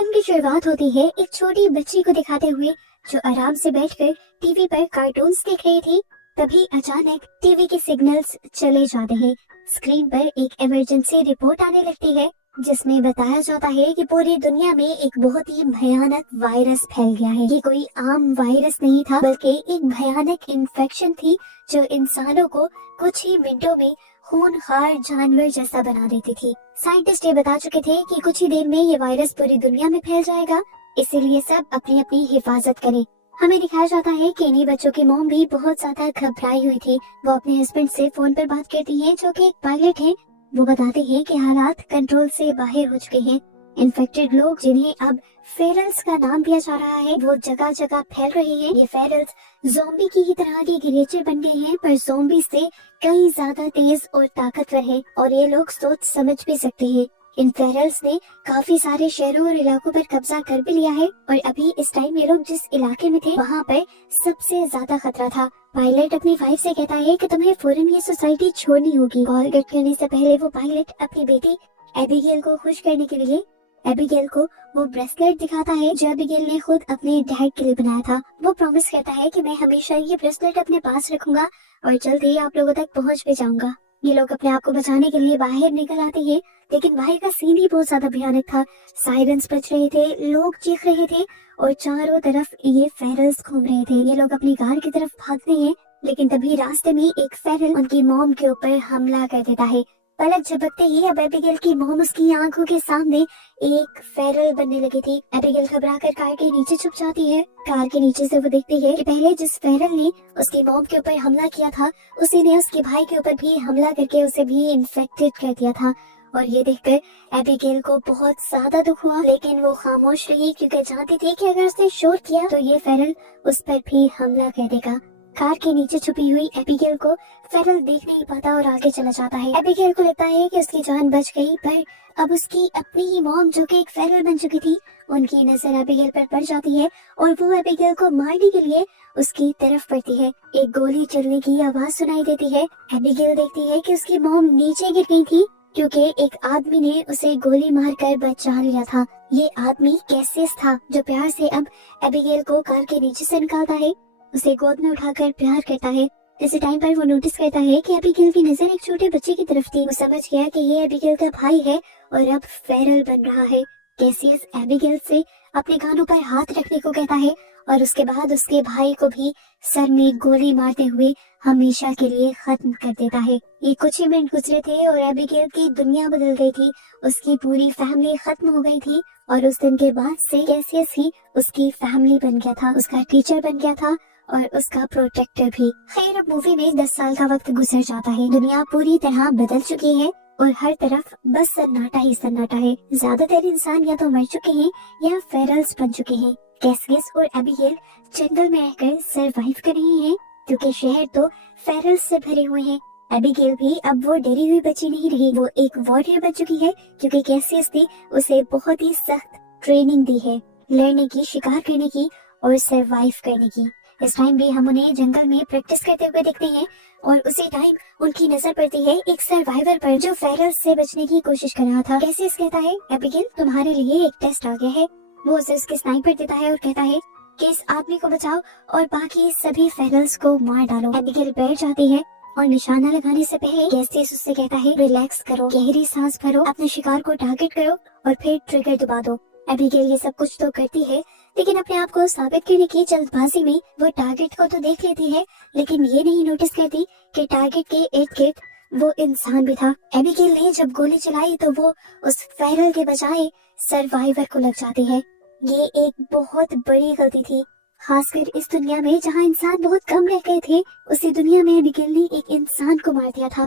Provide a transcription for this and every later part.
Film की शुरुआत होती है एक छोटी बच्ची को दिखाते हुए जो आराम से बैठकर टीवी पर कार्टून्स देख रही थी। तभी अचानक टीवी के सिग्नल्स चले जाते हैं। स्क्रीन पर एक इमरजेंसी रिपोर्ट आने लगती है जिसमें बताया जाता है कि पूरी दुनिया में एक बहुत ही भयानक वायरस फैल गया है। ये कोई आम वायरस नहीं था बल्कि एक भयानक इन्फेक्शन थी जो इंसानों को कुछ ही मिनटों में खूनखार जानवर जैसा बना देती थी। साइंटिस्ट ये बता चुके थे कि कुछ ही देर में ये वायरस पूरी दुनिया में फैल जाएगा, इसीलिए सब अपनी अपनी हिफाजत करें। हमें दिखाया जाता है कि इन्हीं बच्चों की मॉम भी बहुत ज्यादा घबराई हुई थी। वो अपने हस्बैंड से फोन पर बात करती है जो कि एक पायलट है। वो बताते हैं कि हालात कंट्रोल से बाहर हो चुके हैं। इन्फेक्टेड लोग जिन्हें अब फेरल्स का नाम दिया जा रहा है वो जगह जगह फैल रहे हैं। ये फेरल्स ज़ोंबी की ही तरह के क्रिएचर बन गए हैं पर ज़ोंबी से कई ज्यादा तेज और ताकतवर है और ये लोग सोच समझ भी सकते हैं। इन फेरल्स ने काफी सारे शहरों और इलाकों पर कब्जा कर भी लिया है और अभी इस टाइम ये लोग जिस इलाके में थे वहाँ पर सबसे ज्यादा खतरा था। पायलट अपनी वाइफ से कहता है कि तुम्हें फौरन ये सोसाइटी छोड़नी होगी। कॉल कट करने से पहले वो पायलट अपनी बेटी एबिगेल को खुश करने के लिए एबिगेल को वो ब्रेसलेट दिखाता है जो एबिगेल ने खुद अपने डैड के लिए बनाया था। वो प्रॉमिस करता है कि मैं हमेशा ये ब्रेसलेट अपने पास रखूंगा और जल्द ही आप लोगों तक पहुंच भी जाऊंगा। ये लोग अपने आप को बचाने के लिए बाहर निकल आते हैं लेकिन बाहर का सीन ही बहुत ज्यादा भयानक था। सायरन्स बज रहे थे, लोग चीख रहे थे और चारों तरफ ये फेरल्स घूम रहे थे। ये लोग अपनी कार की तरफ भागते हैं लेकिन तभी रास्ते में एक फेरल उनकी मॉम के ऊपर हमला कर देता है। पलक झपकते ही अब एबिगेल की मॉम उसकी आंखों के सामने एक फेरल बनने लगी थी। एबिगेल घबराकर कार के नीचे छुप जाती है। कार के नीचे से वो देखती है कि पहले जिस फेरल ने उसकी मॉम के ऊपर हमला किया था उसी ने उसके भाई के ऊपर भी हमला करके उसे भी इन्फेक्टेड कर दिया था। और ये देखकर एबिगेल को बहुत ज्यादा दुख हुआ लेकिन वो खामोश रही क्योंकि जानती थी कि अगर उसने शोर किया तो ये फेरल उस पर भी हमला कर देगा। कार के नीचे छुपी हुई एबिगेल को फेरल देख नहीं पाता और आगे चला जाता है। एबिगेल को लगता है कि उसकी जान बच गई पर अब उसकी अपनी ही मॉम जो कि एक फेरल बन चुकी थी उनकी नजर एबिगेल पर पड़ जाती है और वो एबिगेल को मारने के लिए उसकी तरफ पड़ती है। एक गोली चलने की आवाज सुनाई देती है। एबिगेल देखती है कि उसकी मॉम नीचे गिर गई थी क्योंकि एक आदमी ने उसे गोली मारकर बचा लिया था। ये आदमी कैसियस था जो प्यार से अब एबिगेल को कार के नीचे से निकालता है, उसे गोद में उठाकर प्यार करता है। इसी टाइम पर वो नोटिस करता है कि एबिगेल की नजर एक छोटे बच्चे की तरफ थी। वो समझ गया कि ये एबिगेल का भाई है और अब फेरल बन रहा है। कैसियस एबिगेल से अपने कानों पर हाथ रखने को कहता है और उसके बाद उसके भाई को भी सर में गोली मारते हुए हमेशा के लिए खत्म कर देता है। ये कुछ ही मिनट गुजरे थे और एबिगेल की दुनिया बदल गई थी। उसकी पूरी फैमिली खत्म हो गई थी और उस दिन के बाद से कैसियस ही उसकी फैमिली बन गया था, उसका टीचर बन गया था और उसका प्रोटेक्टर भी। खैर अब मूवी में 10 साल का वक्त गुजर जाता है। दुनिया पूरी तरह बदल चुकी है और हर तरफ बस सन्नाटा ही सन्नाटा है। ज्यादातर इंसान या तो मर चुके हैं या फेरल्स बन चुके हैं। कैसियस और एबिगेल जंगल में रहकर सरवाइव कर रहे हैं क्योंकि शहर तो फेरल्स से भरे हुए हैं। एबिगेल भी अब वो डरी हुई बच्ची नहीं रही, वो एक वॉरियर बन चुकी है क्योंकि कैसियस ने उसे बहुत ही सख्त ट्रेनिंग दी है लड़ने की, शिकार करने की और सरवाइव करने की। इस टाइम भी हम उन्हें जंगल में प्रैक्टिस करते हुए देखते हैं और उसी टाइम उनकी नजर पड़ती है एक सर्वाइवर पर जो फेरल्स से बचने की कोशिश कर रहा था। कैसियस कहता है एबिगेल तुम्हारे लिए एक टेस्ट आ गया है। वो उसे उसके स्नाइपर देता है और कहता है कि इस आदमी को बचाओ और बाकी सभी फेरल्स को मार डालो। एबिगेल बैठ जाती है और निशाना लगाने से पहले कैसियस उससे कहता है रिलैक्स करो, गहरी सांस भरो, अपने शिकार को टारगेट करो और फिर ट्रिगर दबा दो। एबिगेल ये सब कुछ तो करती है लेकिन अपने आप को साबित करने की जल्दबाजी में वो टारगेट को तो देख लेती है लेकिन ये नहीं नोटिस करती कि टारगेट के इर्द गिर्द वो इंसान भी था। एबिगेल ने जब गोली चलाई तो वो उस फेरल के बजाय सर्वाइवर को लग जाती है। ये एक बहुत बड़ी गलती थी, खासकर इस दुनिया में जहाँ इंसान बहुत कम रह गए थे। उसी दुनिया में एबिगेल ने एक इंसान को मार दिया था।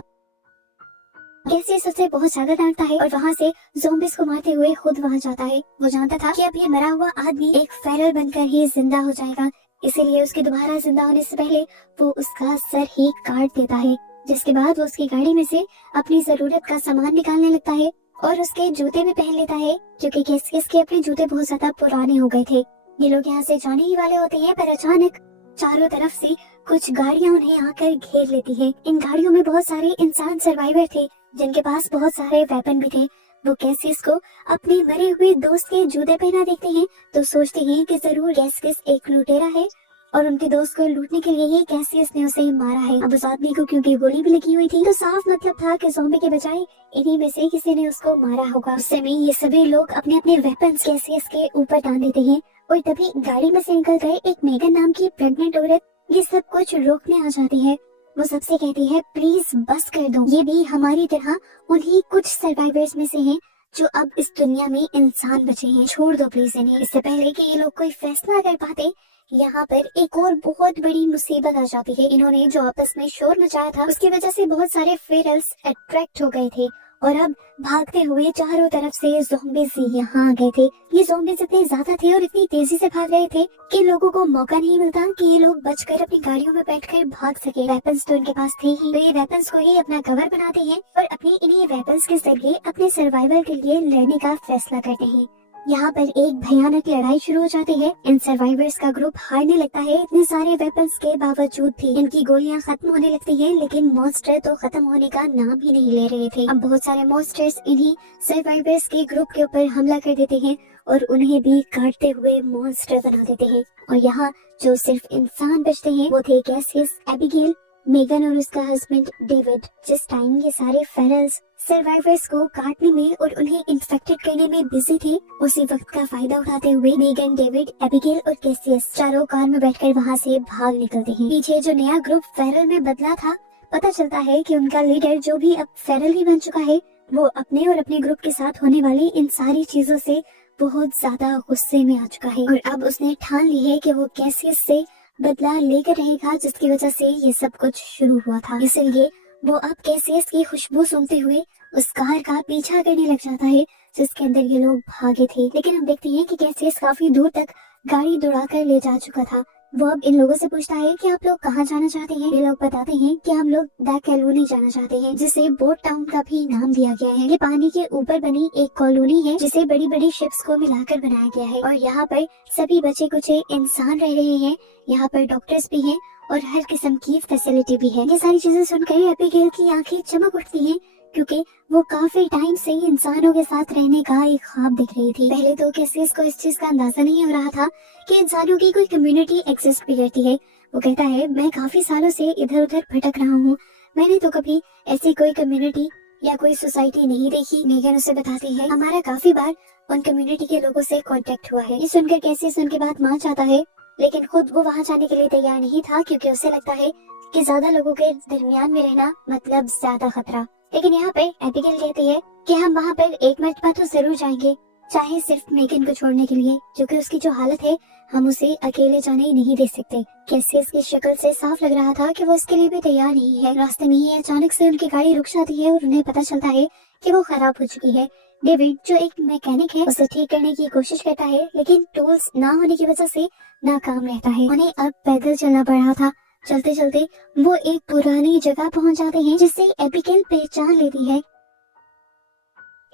कैसियस उसे बहुत ज्यादा डांटता है और वहाँ से ज़ोंबीज को मारते हुए खुद वहाँ जाता है। वो जानता था कि अब ये मरा हुआ आदमी एक फेरल बनकर ही जिंदा हो जाएगा, इसीलिए उसके दोबारा जिंदा होने से पहले वो उसका सर ही काट देता है। जिसके बाद वो उसकी गाड़ी में से अपनी जरूरत का सामान निकालने लगता है और उसके जूते भी पहन लेता है क्योंकि कैसियस के अपने जूते बहुत ज्यादा पुराने हो गए थे। ये लोग यहाँ से जाने ही वाले होते हैं पर अचानक चारों तरफ से कुछ गाड़ियाँ उन्हें आकर घेर लेती है। इन गाड़ियों में बहुत सारे इंसान सर्वाइवर थे जिनके पास बहुत सारे वेपन भी थे। वो कैसियस को अपने मरे हुए दोस्त के जूते पहना देखते हैं तो सोचते हैं कि जरूर कैसियस एक लुटेरा है और उनके दोस्त को लूटने के लिए ही कैसियस ने उसे मारा है। अब उस आदमी को क्योंकि गोली भी लगी हुई थी तो साफ मतलब था कि ज़ॉम्बी के बजाय इन्हीं में से किसी ने उसको मारा होगा। उस समय ये सभी लोग अपने अपने वेपन्स कैसियस के ऊपर टांग देते हैं और तभी गाड़ी में से निकल कर एक मेगन नाम की प्रेग्नेंट औरत ये सब कुछ रोकने आ जाती है। वो सबसे कहती है प्लीज बस कर दो, ये भी हमारी तरह उन्हीं कुछ सर्वाइवर्स में से हैं जो अब इस दुनिया में इंसान बचे हैं, छोड़ दो प्लीज इन्हें। इससे पहले कि ये लोग कोई फैसला कर पाते यहाँ पर एक और बहुत बड़ी मुसीबत आ जाती है। इन्होंने जो आपस में शोर मचाया था उसकी वजह से बहुत सारे फेरल्स अट्रैक्ट हो गए थे और अब भागते हुए चारों तरफ से ज़ॉम्बीज़ यहाँ आ गए थे। ये ज़ॉम्बीज़ इतने ज्यादा थे और इतनी तेजी से भाग रहे थे कि लोगों को मौका नहीं मिलता कि ये लोग बचकर अपनी गाड़ियों में बैठकर भाग सके। वेपन्स तो इनके पास थे ही, तो ये वेपन्स को ही अपना कवर बनाते हैं और अपने इन्हीं वेपन्स के जरिए अपने सर्वाइवल के लिए लड़ने का फैसला करते हैं। यहाँ पर एक भयानक लड़ाई शुरू हो जाती है। इन सर्वाइवर्स का ग्रुप हारने लगता है। इतने सारे वेपन्स के बावजूद भी इनकी गोलियां खत्म होने लगती हैं, लेकिन मॉन्स्टर तो खत्म होने का नाम ही नहीं ले रहे थे। अब बहुत सारे मॉन्स्टर्स इन्हीं सर्वाइवर्स के ग्रुप के ऊपर हमला कर देते हैं और उन्हें भी काटते हुए मॉन्स्टर बना देते हैं। और यहाँ जो सिर्फ इंसान बचते हैं वो थे कैसियस, एबिगेल, मेगन और उसका हस्बैंड डेविड। जिस टाइम ये सारे फेरल्स सर्वाइवर्स को काटने में और उन्हें इन्फेक्टेड करने में बिजी थे, उसी वक्त का फायदा उठाते हुए मेगन, डेविड, एबिगेल और कैसियस चारों कार में बैठकर वहाँ से भाग निकलते हैं। पीछे जो नया ग्रुप फेरल में बदला था, पता चलता है कि उनका लीडर जो भी अब फेरल ही बन चुका है, वो अपने और अपने ग्रुप के साथ होने वाली इन सारी चीजों से बहुत ज्यादा गुस्से में आ चुका है और अब उसने ठान ली है कि वो कैसियस से बदला लेकर रहेगा, जिसकी वजह से ये सब कुछ शुरू हुआ था। इसलिए वो अब कैसियस की खुशबू सूंघते हुए उस कार का पीछा करने लग जाता है जिसके अंदर ये लोग भागे थे। लेकिन हम देखते हैं कि कैसियस काफी दूर तक गाड़ी दौड़ा कर ले जा चुका था। वो अब इन लोगों से पूछता है कि आप लोग कहाँ जाना चाहते हैं। ये लोग बताते हैं कि हम लोग द कॉलोनी जाना चाहते हैं, जिसे बोट टाउन का भी नाम दिया गया है। ये पानी के ऊपर बनी एक कॉलोनी है जिसे बड़ी बड़ी शिप्स को मिलाकर बनाया गया है और यहाँ पर सभी बचे कुचे इंसान रह रहे हैं। यहाँ पर डॉक्टर्स भी हैं और हर किस्म की फैसिलिटी भी है। ये सारी चीजें सुनकर एबिगेल की आंखें चमक उठती हैं क्योंकि वो काफी टाइम से इंसानों के साथ रहने का एक ख्वाब देख रही थी। पहले तो कैसियस को इस चीज का अंदाजा नहीं हो रहा था कि इंसानों की कोई कम्युनिटी एग्जिस्ट भी करती है। वो कहता है मैं काफी सालों से इधर उधर भटक रहा हूँ, मैंने तो कभी ऐसी कोई कम्युनिटी या कोई सोसाइटी नहीं देखी। मेगन उसे बताती है हमारा काफी बार उन कम्युनिटी के लोगों से कांटेक्ट हुआ है। ये सुनकर कैसियस उनकी बात मान जाता है, लेकिन खुद वो वहाँ जाने के लिए तैयार नहीं था क्योंकि उसे लगता है कि ज्यादा लोगों के दरमियान में रहना मतलब ज्यादा खतरा। लेकिन यहाँ पे एबिगेल कहती है कि हम वहाँ पर एक मरतबा तो जरूर जाएंगे, चाहे सिर्फ मेगन को छोड़ने के लिए, क्योंकि उसकी जो हालत है हम उसे अकेले जाने नहीं दे सकते। कैसियस की शक्ल से साफ लग रहा था कि वो इसके लिए भी तैयार नहीं है। रास्ते में ही अचानक से उनकी गाड़ी रुक जाती है और उन्हें पता चलता है कि वो खराब हो चुकी है। डेविड जो एक मैकेनिक है उसे ठीक करने की कोशिश करता है, लेकिन टूल्स ना होने की वजह से नाकाम रहता है। उन्हें अब पैदल चलना पड़ रहा था। चलते चलते वो एक पुरानी जगह पहुंच जाते हैं जिसे एबिगेल पहचान लेती है।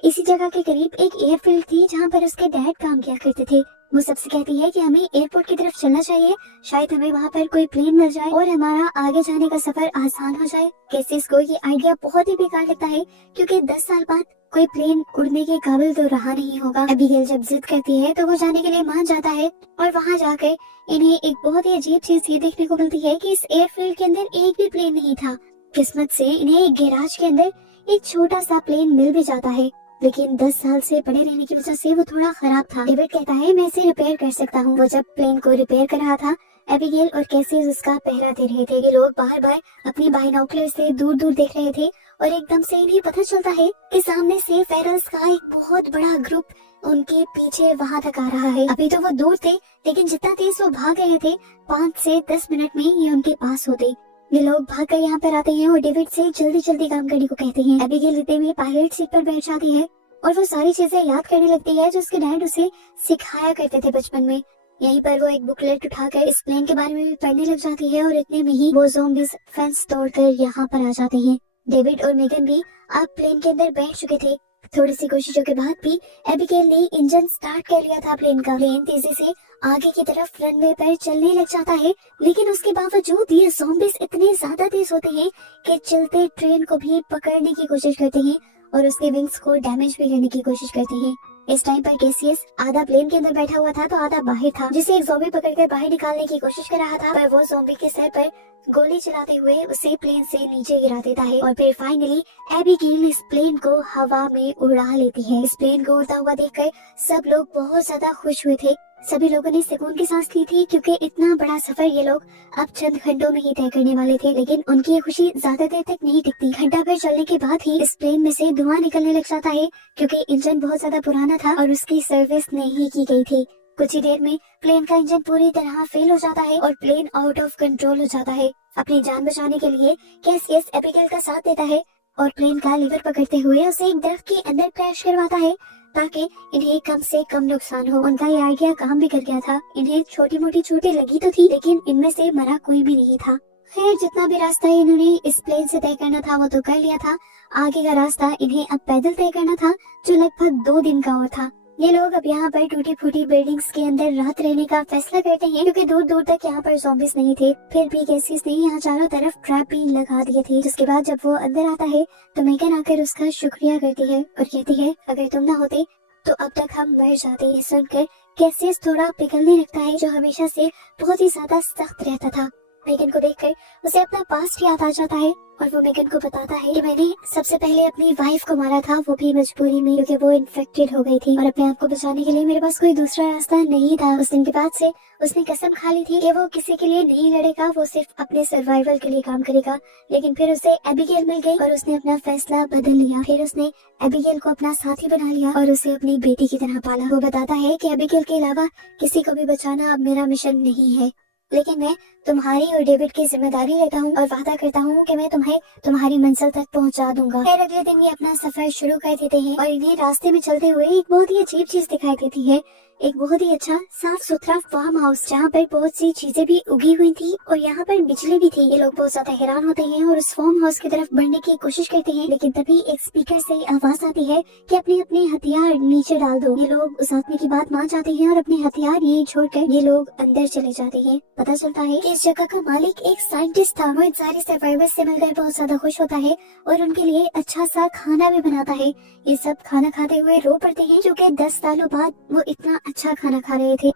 इसी जगह के करीब एक एयरफील्ड थी जहां पर उसके डैड काम किया करते थे। वो सबसे कहती है कि हमें एयरपोर्ट की तरफ चलना चाहिए, शायद हमें वहां पर कोई प्लेन मिल जाए और हमारा आगे जाने का सफर आसान हो जाए। कैसियस को ये आइडिया बहुत ही बेकार लगता है क्योंकि 10 साल बाद कोई प्लेन उड़ने के काबिल तो रहा नहीं होगा। एबिगेल जब जिद करती है तो वो जाने के लिए मान जाता है और वहाँ जाकर इन्हें एक बहुत ही अजीब चीज ये देखने को मिलती है कि इस एयरफील्ड के अंदर एक भी प्लेन नहीं था। किस्मत से इन्हें एक गैराज के अंदर एक छोटा सा प्लेन मिल भी जाता है, लेकिन 10 साल से पड़े रहने की वजह से वो थोड़ा खराब था। डेविड कहता है मैं इसे रिपेयर कर सकता हूँ। वो जब प्लेन को रिपेयर कर रहा था, एबिगेल और कैसियस उसका पहरा दे रहे थे। ये लोग बार बार अपनी बाइनोकुलर से दूर दूर देख रहे थे और एकदम से इन्हें पता चलता है कि सामने से फेरल्स का एक बहुत बड़ा ग्रुप उनके पीछे वहां तक आ रहा है। अभी तो वो दूर थे, लेकिन जितना तेज वो भाग रहे थे 5 से 10 मिनट में ये उनके पास होते। ये लोग भागकर यहाँ पर आते हैं और डेविड से जल्दी जल्दी काम करने को कहते हैं। एबिगेल इतने में पायलट सीट पर बैठ जाती है और वो सारी चीजें याद करने लगती है जो उसके डैड उसे सिखाया करते थे बचपन में। यहीं पर वो एक बुकलेट उठाकर इस प्लेन के बारे में भी पढ़ने लग जाती है और इतने में ही वो ज़ॉम्बीज़ फेंस तोड़कर यहाँ पर आ जाते हैं। डेविड और मेगन भी अब प्लेन के अंदर बैठ चुके थे। थोड़ी सी कोशिशों के बाद भी एबिगेल ने इंजन स्टार्ट कर लिया था प्लेन का। प्लेन तेजी से आगे की तरफ रनवे पर चलने लग जाता है, लेकिन उसके बावजूद ये ज़ॉम्बीज़ इतने ज्यादा तेज होते हैं कि चलते ट्रेन को भी पकड़ने की कोशिश करते हैं और उसके विंग्स को डैमेज भी करने की कोशिश करते हैं। इस टाइम पर कैसियस आधा प्लेन के अंदर बैठा हुआ था तो आधा बाहर था, जिसे एक ज़ॉम्बी पकड़कर बाहर निकालने की कोशिश कर रहा था, पर वो ज़ॉम्बी के सर पर गोली चलाते हुए उसे प्लेन से नीचे गिरा देता है और फिर फाइनली एबिगेल इस प्लेन को हवा में उड़ा लेती है। इस प्लेन को उड़ता हुआ देखकर सब लोग बहुत ज्यादा खुश हुए थे। सभी लोगों ने सुकून की सांस ली थी, क्योंकि इतना बड़ा सफर ये लोग अब चंद घंटों में ही तय करने वाले थे। लेकिन उनकी ये खुशी ज्यादा देर तक नहीं टिकती। घंटा भर चलने के बाद ही इस प्लेन में से धुआं निकलने लग जाता है, क्योंकि इंजन बहुत ज्यादा पुराना था और उसकी सर्विस नहीं की गई थी। कुछ ही देर में प्लेन का इंजन पूरी तरह फेल हो जाता है और प्लेन आउट ऑफ कंट्रोल हो जाता है। अपनी जान बचाने के लिए कैसियस एबिगेल का साथ देता है और प्लेन का लीवर पकड़ते हुए उसे एक दरख्त के अंदर क्रैश करवाता है, ताकि इन्हें कम से कम नुकसान हो। उनका ये आइडिया काम भी कर गया था। इन्हें छोटी मोटी चोटें लगी तो थी, लेकिन इनमें से मरा कोई भी नहीं था। खैर, जितना भी रास्ता इन्होंने इस प्लेन से तय करना था वो तो कर लिया था। आगे का रास्ता इन्हें अब पैदल तय करना था, जो लगभग 2 दिन का और था। ये लोग अब यहाँ पर टूटी फूटी बिल्डिंग्स के अंदर रात रहने का फैसला करते हैं, क्योंकि दूर दूर तक यहाँ पर ज़ॉम्बीज़ नहीं थे। फिर भी कैसियस ने यहाँ चारों तरफ ट्रैप भी लगा दिए थे। जिसके बाद जब वो अंदर आता है तो मेगन आकर उसका शुक्रिया करती है और कहती है, अगर तुम ना होते तो अब तक हम मर जाते। ये सुनकर कैसियस थोड़ा पिघलने लगता है, जो हमेशा से बहुत ही ज्यादा सख्त रहता था। मेगन को देखकर उसे अपना पास्ट याद आ जाता है और वो मेगन को बताता है कि मैंने सबसे पहले अपनी वाइफ को मारा था, वो भी मजबूरी में, क्योंकि वो इन्फेक्टेड हो गई थी और अपने आप को बचाने के लिए मेरे पास कोई दूसरा रास्ता नहीं था। उस दिन के बाद से उसने कसम खा ली थी कि वो किसी के लिए नहीं लड़ेगा, वो सिर्फ अपने सर्वाइवल के लिए काम करेगा। लेकिन फिर उसे एबिगेल मिल गई और उसने अपना फैसला बदल लिया। फिर उसने एबिगेल को अपना साथी बना लिया और उसे अपनी बेटी की तरह पाला। वो बताता है कि एबिगेल के अलावा किसी को भी बचाना अब मेरा मिशन नहीं है, लेकिन मैं तुम्हारी और डेविड की जिम्मेदारी लेता हूँ और वादा करता हूँ कि मैं तुम्हें तुम्हारी मंजिल तक पहुँचा दूंगा। फिर अगले दिन ये अपना सफर शुरू कर देते हैं और इन्हें रास्ते में चलते हुए एक बहुत ही अजीब चीज दिखाई देती है। एक बहुत ही अच्छा साफ सुथरा फार्म हाउस, जहाँ पर बहुत सी चीजें भी उगी हुई थी और यहाँ पर बिजली भी थी। ये लोग बहुत ज्यादा हैरान होते हैं और उस फार्म हाउस की तरफ बढ़ने की कोशिश करते हैं, लेकिन तभी एक स्पीकर से आवाज आती है कि अपने अपने हथियार नीचे डाल दो। ये लोग उस आदमी की बात मान जाते हैं और अपने हथियार यहीं छोड़कर ये लोग अंदर चले जाते हैं। पता चलता है कि इस जगह का मालिक एक साइंटिस्ट था। वो इन सारे सर्वाइवर्स से मिलकर बहुत ज्यादा खुश होता है और उनके लिए अच्छा सा खाना भी बनाता है। ये सब खाना खाते हुए रो पड़ते हैं, क्योंकि 10 सालों बाद वो इतना अच्छा खाना खा रहे थे।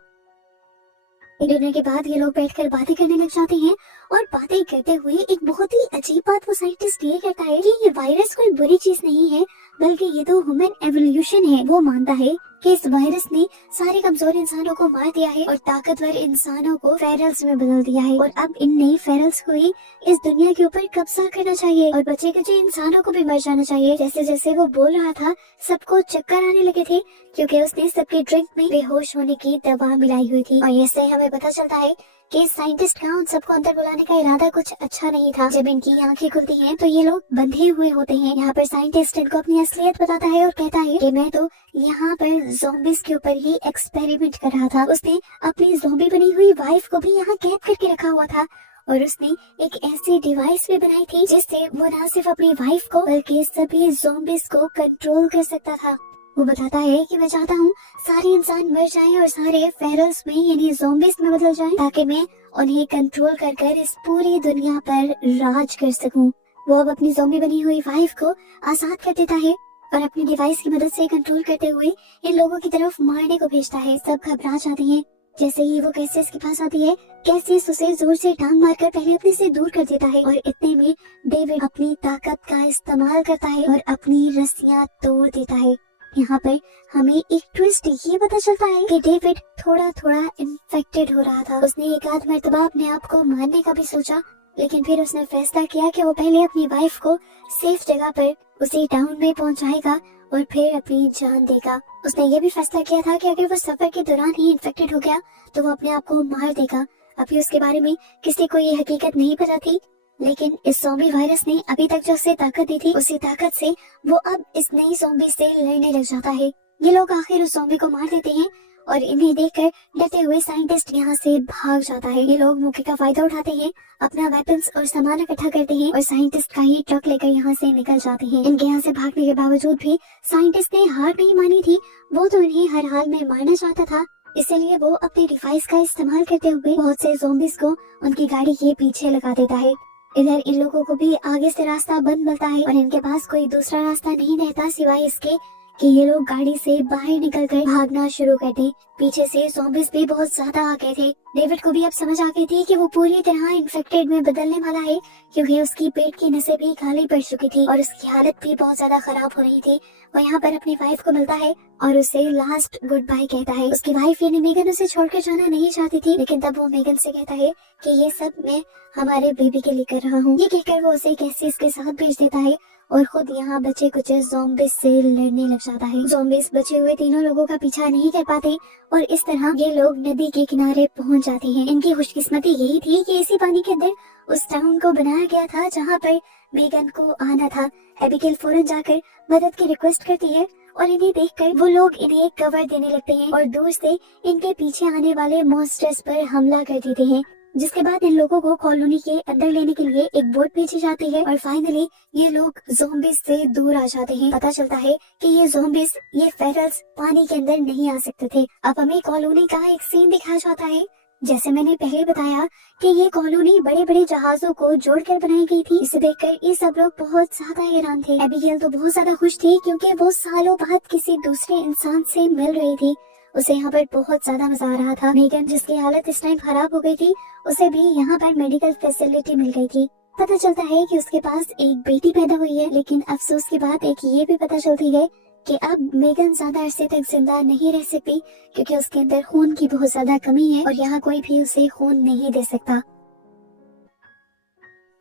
डिनर के बाद ये लोग बैठकर बातें करने लग जाते हैं और बातें करते हुए एक बहुत ही अजीब बात वो साइंटिस्ट ये कहता है कि ये वायरस कोई बुरी चीज नहीं है, बल्कि ये तो ह्यूमन एवोल्यूशन है। वो मानता है कि इस वायरस ने सारे कमजोर इंसानों को मार दिया है और ताकतवर इंसानों को फेरल्स में बदल दिया है, और अब इन नई फेरल्स को ही इस दुनिया के ऊपर कब्जा करना चाहिए और बचे कुचे इंसानों को भी मर जाना चाहिए। जैसे जैसे वो बोल रहा था सबको चक्कर आने लगे थे, क्योंकि उसने सबके ड्रिंक में बेहोश होने की दवा मिलाई हुई थी। और इससे हमें पता चलता है कि साइंटिस्ट का उन सबको अंदर बुलाने का इरादा कुछ अच्छा नहीं था। जब इनकी आंखें खुलती हैं तो ये लोग बंधे हुए होते हैं। यहाँ पर साइंटिस्ट इनको अपनी असलियत बताता है और कहता है कि मैं तो यहाँ पर ज़ॉम्बीज़ के ऊपर ही एक्सपेरिमेंट कर रहा था। उसने अपनी ज़ॉम्बी बनी हुई वाइफ को भी यहाँ कैद करके रखा हुआ था और उसने एक ऐसी डिवाइस भी बनाई थी जिससे वो न सिर्फ अपनी वाइफ को बल्कि सभी ज़ॉम्बीज़ को कंट्रोल कर सकता था। वो बताता है कि मैं चाहता हूँ सारे इंसान मर जाएं और सारे फेरल्स में यानी ज़ॉम्बीज़ में बदल जाएं, ताकि मैं उन्हें कंट्रोल कर कर इस पूरी दुनिया पर राज कर सकूं। वो अब अपनी ज़ॉम्बी बनी हुई वाइफ को आजाद कर देता है और अपनी डिवाइस की मदद से कंट्रोल करते हुए इन लोगों की तरफ मारने को भेजता है। सब घबरा जाते हैं। जैसे ही वो कैसियस के पास आती है, कैसियस उसे जोर से टांग मारकर पहले अपने से दूर कर देता है और इतने में डेविड अपनी ताकत का इस्तेमाल करता है और अपनी रस्सियां तोड़ देता है। यहाँ पर हमें एक ट्विस्ट ये पता चलता है कि डेविड थोड़ा थोड़ा इन्फेक्टेड हो रहा था। उसने एक आध मर्तबा अपने आप को मारने का भी सोचा, लेकिन फिर उसने फैसला किया कि वो पहले अपनी वाइफ को सेफ जगह पर उसी टाउन में पहुंचाएगा और फिर अपनी जान देगा। उसने ये भी फैसला किया था कि अगर वो सफर के दौरान ही इन्फेक्टेड हो गया तो वो अपने आप को मार देगा। अभी उसके बारे में किसी को ये हकीकत नहीं पता थी, लेकिन इस ज़ॉम्बी वायरस ने अभी तक जो उसे ताकत दी थी, उसी ताकत से वो अब इस नई ज़ॉम्बी से लड़ने लग जाता है। ये लोग आखिर उस ज़ॉम्बी को मार देते हैं और इन्हें देखकर डरते हुए साइंटिस्ट यहाँ से भाग जाता है। ये लोग मौके का फायदा उठाते हैं, अपना वेपन्स और सामान इकट्ठा करते हैं और साइंटिस्ट का ही ट्रक लेकर यहाँ से निकल जाते हैं। इनके यहाँ से भागने के बावजूद भी साइंटिस्ट ने हार नहीं मानी थी। वो तो इन्हें हर हाल में मारना चाहता था, इसलिए वो अपनी डिवाइस का इस्तेमाल करते हुए बहुत से ज़ॉम्बीज़ को उनकी गाड़ी के पीछे लगा देता है। इधर इन लोगों को भी आगे से रास्ता बंद मिलता है और इनके पास कोई दूसरा रास्ता नहीं रहता सिवाय इसके कि ये लोग गाड़ी से बाहर निकलकर भागना शुरू कर दें। पीछे से ज़ॉम्बीज़ भी बहुत ज्यादा आ गए थे। डेविड को भी अब समझ आ गई थी कि वो पूरी तरह इन्फेक्टेड में बदलने वाला है, क्योंकि उसकी पेट की नसें भी खाली पड़ चुकी थी और उसकी हालत भी बहुत ज्यादा खराब हो रही थी। वो यहाँ पर अपनी वाइफ को मिलता है और उसे लास्ट गुड बाय कहता है। उसकी वाइफ यानी मेगन उसे छोड़कर जाना नहीं चाहती थी, लेकिन तब वो मेगन से कहता है कि ये सब मैं हमारे बेबी के लिए कर रहा हूँ। ये कहकर वो उसे कैसीज के साथ भेज देता है और खुद यहाँ बचे कुछ ज़ॉम्बीज़ से लड़ने लग जाता है। ज़ॉम्बीज़ बचे हुए तीनों लोगों का पीछा नहीं कर पाते और इस तरह ये लोग नदी के किनारे पहुँच जाते हैं। इनकी खुशकिस्मती यही थी कि इसी पानी के अंदर उस टाउन को बनाया गया था जहाँ पर मेगन को आना था। एबिगेल फौरन जाकर मदद की रिक्वेस्ट करती है और इन्हें देखकर वो लोग इन्हें कवर देने लगते हैं और दूर से इनके पीछे आने वाले मॉन्स्टर्स पर हमला कर देते हैं, जिसके बाद इन लोगों को कॉलोनी के अंदर लेने के लिए एक बोट भेजी जाती है और फाइनली ये लोग ज़ॉम्बीज़ से दूर आ जाते हैं। पता चलता है कि ये ज़ॉम्बीज़, ये फेरल्स पानी के अंदर नहीं आ सकते थे। अब हमें कॉलोनी का एक सीन दिखाया जाता है। जैसे मैंने पहले बताया कि ये कॉलोनी बड़े बड़े जहाजों को जोड़कर बनाई गई थी। इसे देखकर ये सब लोग बहुत ज्यादा हैरान थे। एबिगेल तो बहुत ज्यादा खुश थी क्योंकि वो सालों बाद किसी दूसरे इंसान से मिल रही थी। उसे यहाँ पर बहुत ज्यादा मजा आ रहा था। मेगन, जिसकी हालत इस टाइम खराब हो गई थी, उसे भी यहाँ पर मेडिकल फैसिलिटी मिल गई थी। पता चलता है कि उसके पास एक बेटी पैदा हुई है, लेकिन अफसोस की बात एक ये भी पता चलती है कि अब मेगन ज्यादा अरसे तक जिंदा नहीं रह सकती, क्योंकि उसके अंदर खून की बहुत ज्यादा कमी है और यहाँ कोई भी उसे खून नहीं दे सकता।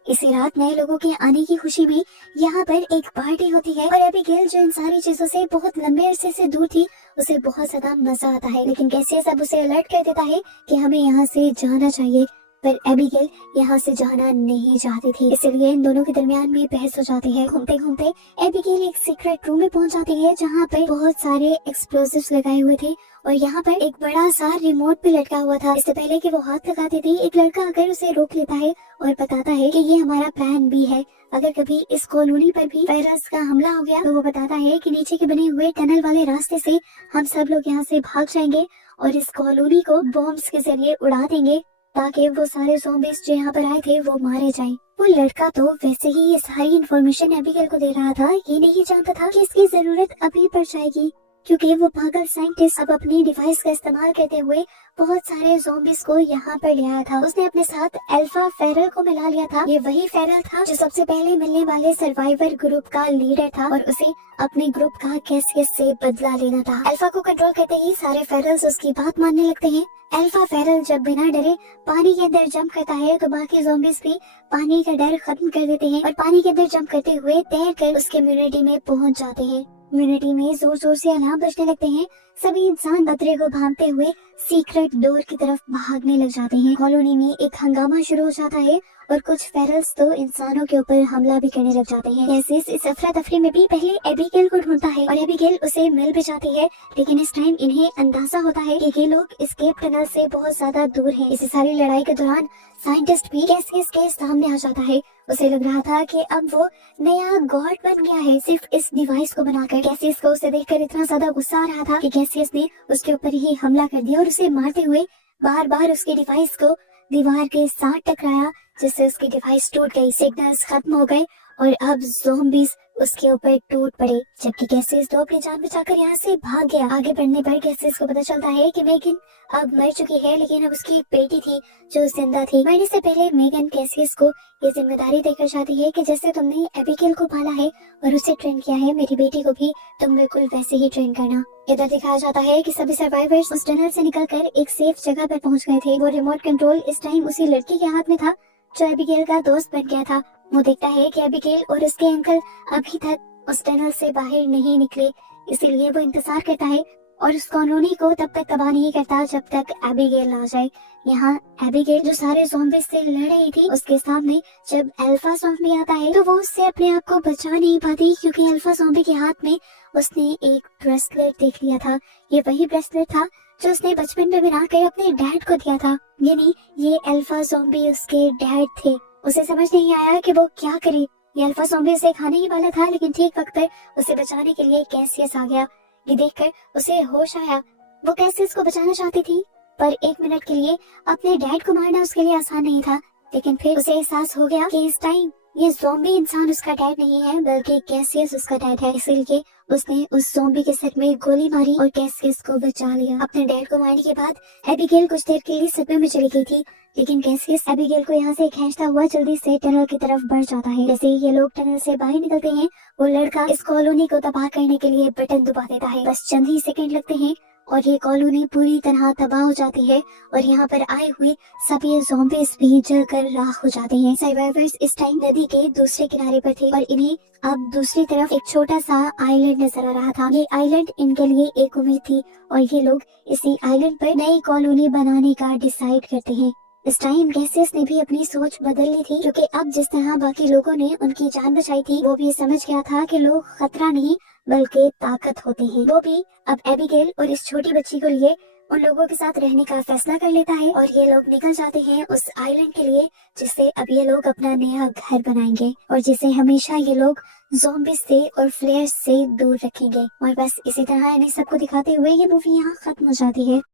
इसी रात नए लोगों के आने की खुशी में यहाँ पर एक पार्टी होती है और एबिगेल, जो इन सारी चीजों से बहुत लंबे अरसे से दूर थी, उसे बहुत ज्यादा मजा आता है। लेकिन कैसे सब उसे अलर्ट कर देता है कि हमें यहाँ से जाना चाहिए, पर एबिगेल यहाँ से जाना नहीं चाहती थी। इसलिए इन दोनों के दरमियान में बहस हो जाती है। घूमते घूमते एबिगेल एक सीक्रेट रूम में पहुंच जाती है जहाँ पर बहुत सारे एक्सप्लोसिव्स लगाए हुए थे और यहाँ पर एक बड़ा सा रिमोट भी लटका हुआ था। इससे पहले कि वो हाथ लगाती थी, एक लड़का आकर उसे रोक लेता है और बताता है कि ये हमारा प्लान बी है। अगर कभी इस कॉलोनी पर भी वायरस का हमला हो गया तो वो बताता है कि नीचे के बने हुए टनल वाले रास्ते से हम सब लोग यहाँ से भाग जाएंगे और इस कॉलोनी को बॉम्ब्स के जरिए उड़ा देंगे ताकि वो सारे ज़ॉम्बीज़ जो यहाँ पर आए थे वो मारे जाएं। वो लड़का तो वैसे ही ये सारी इन्फॉर्मेशन एबिगेल को दे रहा था, ये नहीं जानता था कि इसकी जरूरत अभी पड़ जाएगी, क्योंकि वो पागल साइंटिस्ट अब अपनी डिवाइस का इस्तेमाल करते हुए बहुत सारे ज़ॉम्बीज़ को यहाँ पर ले आया था। उसने अपने साथ अल्फा फेरल को मिला लिया था। ये वही फेरल था जो सबसे पहले मिलने वाले सर्वाइवर ग्रुप का लीडर था और उसे अपने ग्रुप का कैसियस से बदला लेना था। अल्फा को कंट्रोल करते ही सारे फेरल्स उसकी बात मानने लगते हैं। अल्फा फेरल जब बिना डरे पानी के अंदर जंप करता है तो बाकी ज़ॉम्बीज़ भी पानी का डर खत्म कर देते हैं और पानी के अंदर जंप करते हुए तैर कर उस कम्युनिटी में पहुंच जाते हैं। कम्युनिटी में जोर जोर से अलार्म बजने लगते हैं। सभी इंसान खतरे को भांपते हुए सीक्रेट डोर की तरफ भागने लग जाते हैं। कॉलोनी में एक हंगामा शुरू हो जाता है और कुछ फेरल्स तो इंसानों के ऊपर हमला भी करने लग जाते हैं। कैसियस इस अफरा तफरी में भी पहले एबिगेल को ढूंढता है और एबिगेल उसे मिल भी जाती है, लेकिन इस टाइम इन्हें अंदाजा होता है कि ये लोग एस्केप टनल से बहुत ज्यादा दूर हैं। इस सारी लड़ाई के दौरान साइंटिस्ट भी कैसियस के सामने आ जाता है। उसे लग रहा था कि अब वो नया गॉड बन गया है सिर्फ इस डिवाइस को बनाकर। कैसियस को उसे देखकर इतना ज्यादा गुस्सा आ रहा था कि कैसियस ने उसके ऊपर ही हमला कर दिया और उसे मारते हुए बार बार उसके डिवाइस को दीवार के साथ टकराया, जिससे उसकी डिवाइस टूट गई, सिग्नल्स खत्म हो गए और अब ज़ॉम्बीज़ उसके ऊपर टूट पड़े। जबकि कैसियस तो अपनी जान बचाकर यहाँ से भाग गया। आगे बढ़ने पर कैसियस को पता चलता है कि मेगन अब मर चुकी है, लेकिन अब उसकी एक बेटी थी जो जिंदा थी। मरने से पहले मेगन कैसियस को ये जिम्मेदारी देकर जाती है कि जैसे तुमने एबिगेल को पाला है और उसे ट्रेन किया है, मेरी बेटी को भी तुम बिल्कुल वैसे ही ट्रेन करना। इधर दिखाया जाता है कि सभी सर्वाइवर्स उस टनल से निकलकर एक सेफ जगह पर पहुंच गए थे। वो रिमोट कंट्रोल इस टाइम उसी लड़की के हाथ में था जो एबिगेल का दोस्त बन गया था। वो देखता है कि एबिगेल और उसके अंकल अभी तक उस टनल से बाहर नहीं निकले, इसीलिए वो इंतजार करता है और उस कॉलोनी को तब तक तबाह नहीं करता जब तक एबिगेल आ जाए। यहाँ एबिगेल जो सारे ज़ॉम्बीज़ से लड़ रही थी, उसके सामने जब अल्फा ज़ॉम्बी आता है तो वो उससे अपने आप को बचा नहीं पाती, क्योंकि अल्फा ज़ॉम्बी के हाथ में उसने एक ब्रेसलेट देख लिया था। ये वही ब्रेसलेट था जो उसने बचपन में बनाकर अपने डैड को दिया था, यानी ये अल्फा ज़ॉम्बी उसके डैड थे। उसे समझ नहीं आया कि वो क्या करे। ये अल्फा ज़ॉम्बी उसे खाने ही वाला था, लेकिन ठीक वक्त पर उसे बचाने के लिए कैसियस आ गया। ये देखकर उसे होश आया। वो कैसियस को बचाना चाहती थी, पर एक मिनट के लिए अपने डैड को मारना उसके लिए आसान नहीं था। लेकिन फिर उसे एहसास हो गया कि इस टाइम ये ज़ॉम्बी इंसान उसका डैड नहीं है बल्कि कैसियस उसका डैड है। इसीलिए उसने उस ज़ॉम्बी के सर में गोली मारी और कैसियस को बचा लिया। अपने डैड को मारने के बाद एबिगेल कुछ देर के लिए सदमे में चली गई थी, लेकिन कैसियस एबिगेल को यहाँ से खींचता हुआ जल्दी से टनल की तरफ बढ़ जाता है। जैसे ही ये लोग टनल से बाहर निकलते हैं, वो लड़का इस कॉलोनी को तबाह करने के लिए बटन दबा देता है। बस चंद ही सेकंड लगते हैं और ये कॉलोनी पूरी तरह तबाह हो जाती है और यहाँ पर आए हुए सभी ज़ॉम्बीज़ भी जलकर राख हो जाते हैं। सर्वाइवर्स इस टाइम नदी के दूसरे किनारे पर थे और इन्हें अब दूसरी तरफ एक छोटा सा आइलैंड नजर आ रहा था। ये आइलैंड इनके लिए एक उम्मीद थी और ये लोग इसी आइलैंड पर नई कॉलोनी बनाने का डिसाइड करते हैं। इस टाइम कैसियस ने भी अपनी सोच बदल ली थी, क्योंकि अब जिस तरह बाकी लोगों ने उनकी जान बचाई थी, वो भी समझ गया था कि लोग खतरा नहीं बल्कि ताकत होते हैं। वो भी अब एबिगेल और इस छोटी बच्ची को लिए उन लोगों के साथ रहने का फैसला कर लेता है और ये लोग निकल जाते हैं उस आइलैंड के लिए, जिससे अब ये लोग अपना नया घर बनाएंगे और जिसे हमेशा ये लोग ज़ॉम्बीज़ से और फ्लेयर्स से दूर रखेंगे। और बस इसी तरह इन्हें सबको दिखाते हुए ये मूवी यहाँ खत्म हो जाती है।